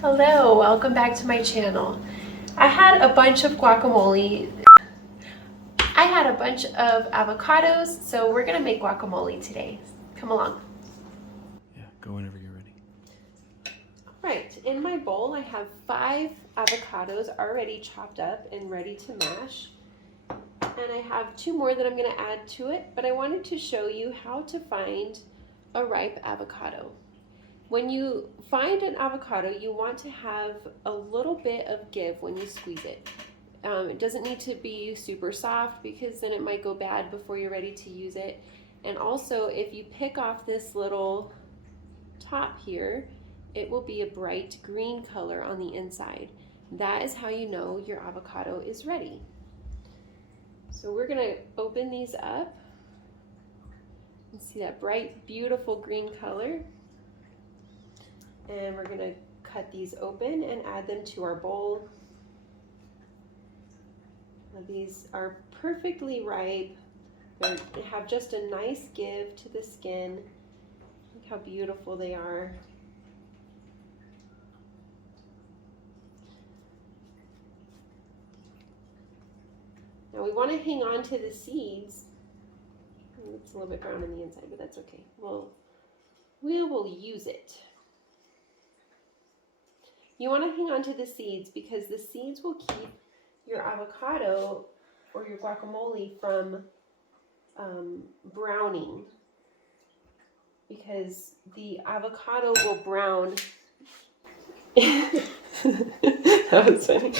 Hello, welcome back to my channel. I had a bunch of guacamole. I had a bunch of avocados, so we're gonna make guacamole today. Come along. Yeah, go whenever you're ready. Right, in my bowl I have 5 avocados already chopped up and ready to mash. And I have 2 more that I'm gonna add to it, but I wanted to show you how to find a ripe avocado. When you find an avocado, you want to have a little bit of give when you squeeze it. It doesn't need to be super soft because then it might go bad before you're ready to use it. And also, if you pick off this little top here, it will be a bright green color on the inside. That is how you know your avocado is ready. So we're gonna open these up and see that bright, beautiful green color. And we're gonna cut these open and add them to our bowl. Now these are perfectly ripe. They have just a nice give to the skin. Look how beautiful they are. Now we want to hang on to the seeds. It's a little bit brown on the inside, but that's okay. We will use it. You want to hang on to the seeds because the seeds will keep your avocado or your guacamole from browning, because the avocado will brown. That was funny.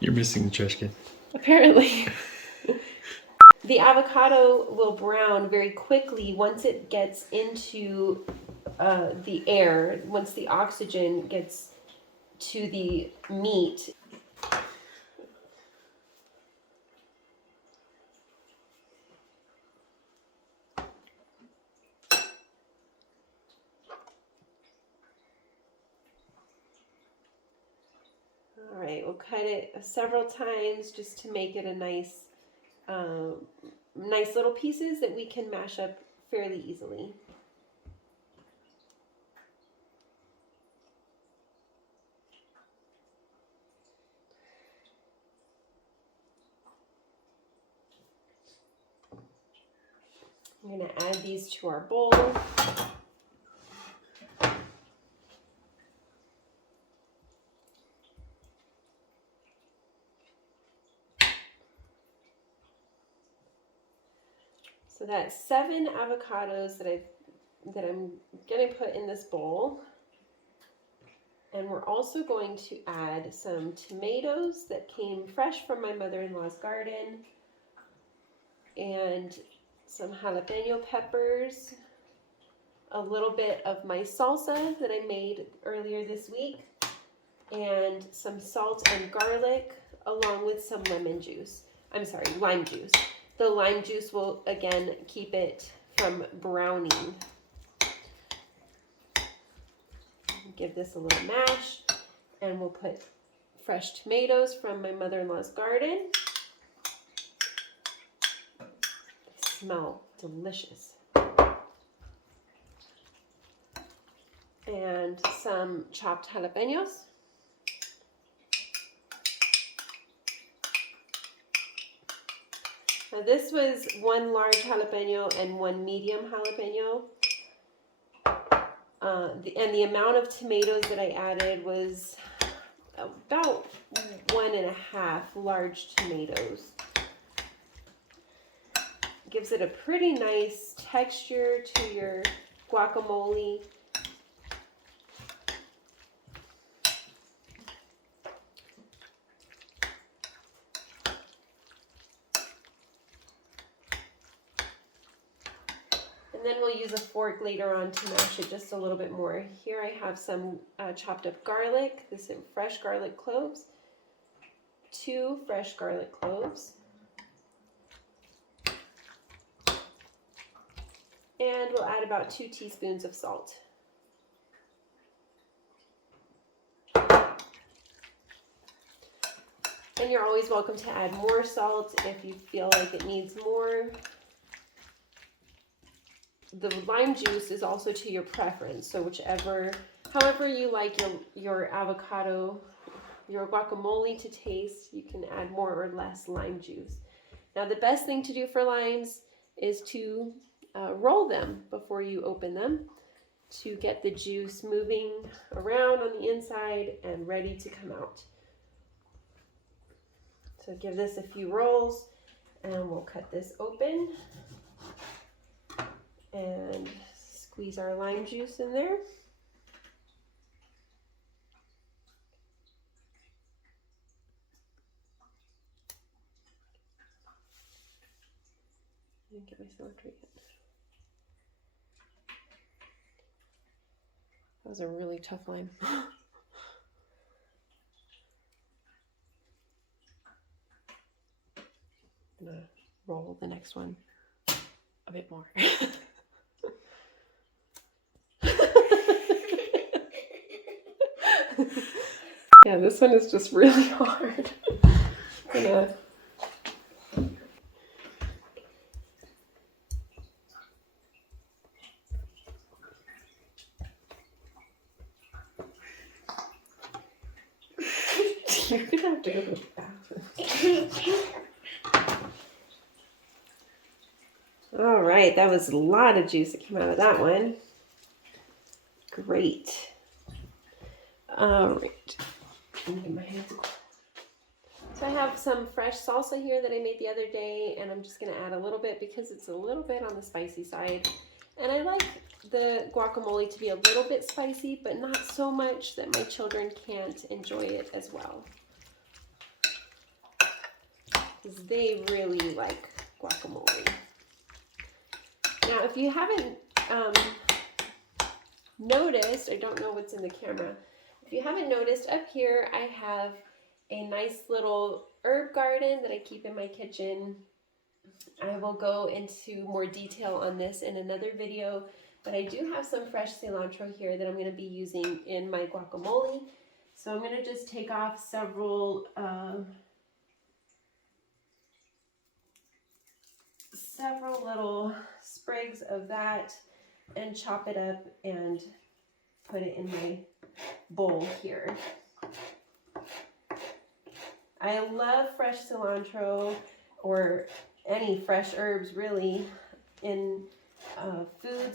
You're missing the trash can. Apparently. The avocado will brown very quickly once it gets into the air, once the oxygen gets to the meat. All right, we'll cut it several times just to make it a nice, nice little pieces that we can mash up fairly easily. I'm going to add these to our bowl. So that's 7 avocados that I'm going to put in this bowl. And we're also going to add some tomatoes that came fresh from my mother-in-law's garden, and some jalapeno peppers, a little bit of my salsa that I made earlier this week, and some salt and garlic, along with some lemon juice. I'm sorry, lime juice. The lime juice will, again, keep it from browning. Give this a little mash, and we'll put fresh tomatoes from my mother-in-law's garden. They smell delicious. And some chopped jalapenos. Now this was 1 large jalapeno and 1 medium jalapeno. And the amount of tomatoes that I added was about 1.5 large tomatoes. Gives it a pretty nice texture to your guacamole. And then we'll use a fork later on to mash it just a little bit more. Here I have some chopped up garlic. This is fresh garlic cloves. 2 fresh garlic cloves. And we'll add about 2 teaspoons of salt. And you're always welcome to add more salt if you feel like it needs more. The lime juice is also to your preference, so whichever However you like your avocado, your guacamole to taste, you can add more or less lime juice. Now the best thing to do for limes is to roll them before you open them to get the juice moving around on the inside and ready to come out. So give this a few rolls and we'll cut this open and squeeze our lime juice in there. I didn't get my cilantro yet. That was a really tough lime. I'm gonna roll the next one a bit more. Yeah, this one is just really hard. I'm You're gonna have to go to the bathroom. All right, that was a lot of juice that came out of that one. Great. All right. Let me get my hands cool. So I have some fresh salsa here that I made the other day, and I'm just gonna add a little bit because it's a little bit on the spicy side. And I like the guacamole to be a little bit spicy, but not so much that my children can't enjoy it as well. Because they really like guacamole. Now, if you haven't noticed, I don't know what's in the camera. If you haven't noticed, up here I have a nice little herb garden that I keep in my kitchen. I will go into more detail on this in another video, but I do have some fresh cilantro here that I'm going to be using in my guacamole. So I'm going to just take off several little sprigs of that and chop it up and put it in my bowl here. I love fresh cilantro or any fresh herbs really in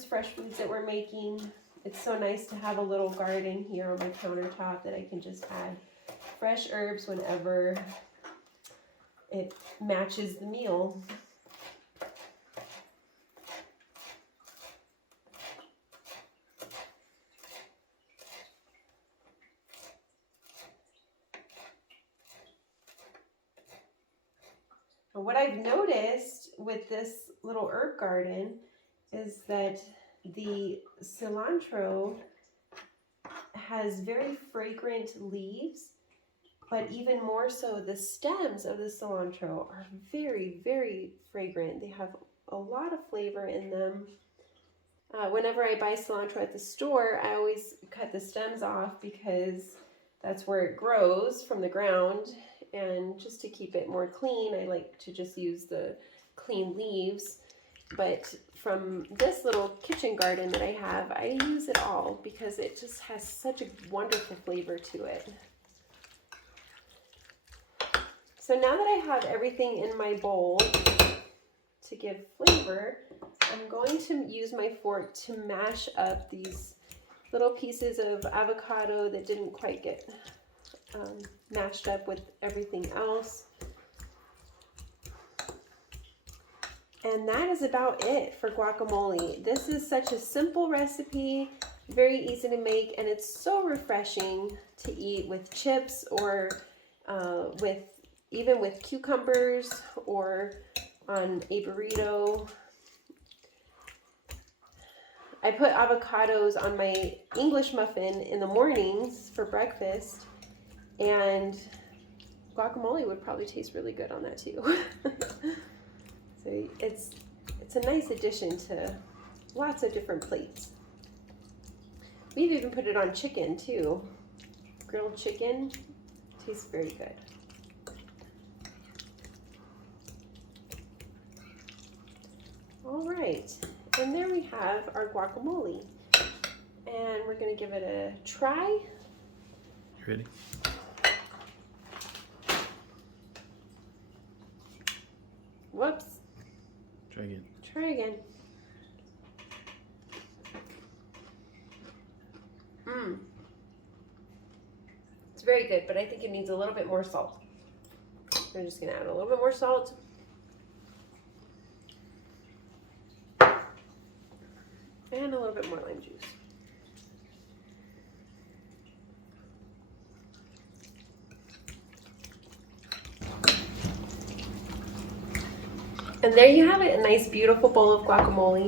fresh foods that we're making. It's so nice to have a little garden here on my countertop that I can just add fresh herbs whenever it matches the meal. What I've noticed with this little herb garden is that the cilantro has very fragrant leaves, but even more so the stems of the cilantro are very, very fragrant. They have a lot of flavor in them. Whenever I buy cilantro at the store, I always cut the stems off because that's where it grows from the ground. And just to keep it more clean, I like to just use the clean leaves. But from this little kitchen garden that I have, I use it all because it just has such a wonderful flavor to it. So now that I have everything in my bowl to give flavor, I'm going to use my fork to mash up these little pieces of avocado that didn't quite get mashed up with everything else. And that is about it for guacamole. This is such a simple recipe, very easy to make, and it's so refreshing to eat with chips or even with cucumbers or on a burrito. I put avocados on my English muffin in the mornings for breakfast, and guacamole would probably taste really good on that too. So it's a nice addition to lots of different plates. We've even put it on chicken too. Grilled chicken tastes very good. All right, and there we have our guacamole. And we're gonna give it a try. You ready? Whoops. Try again. Try again. It's very good, but I think it needs a little bit more salt. I'm just gonna add a little bit more salt. And a little bit more lime juice. And there you have it, a nice beautiful bowl of guacamole.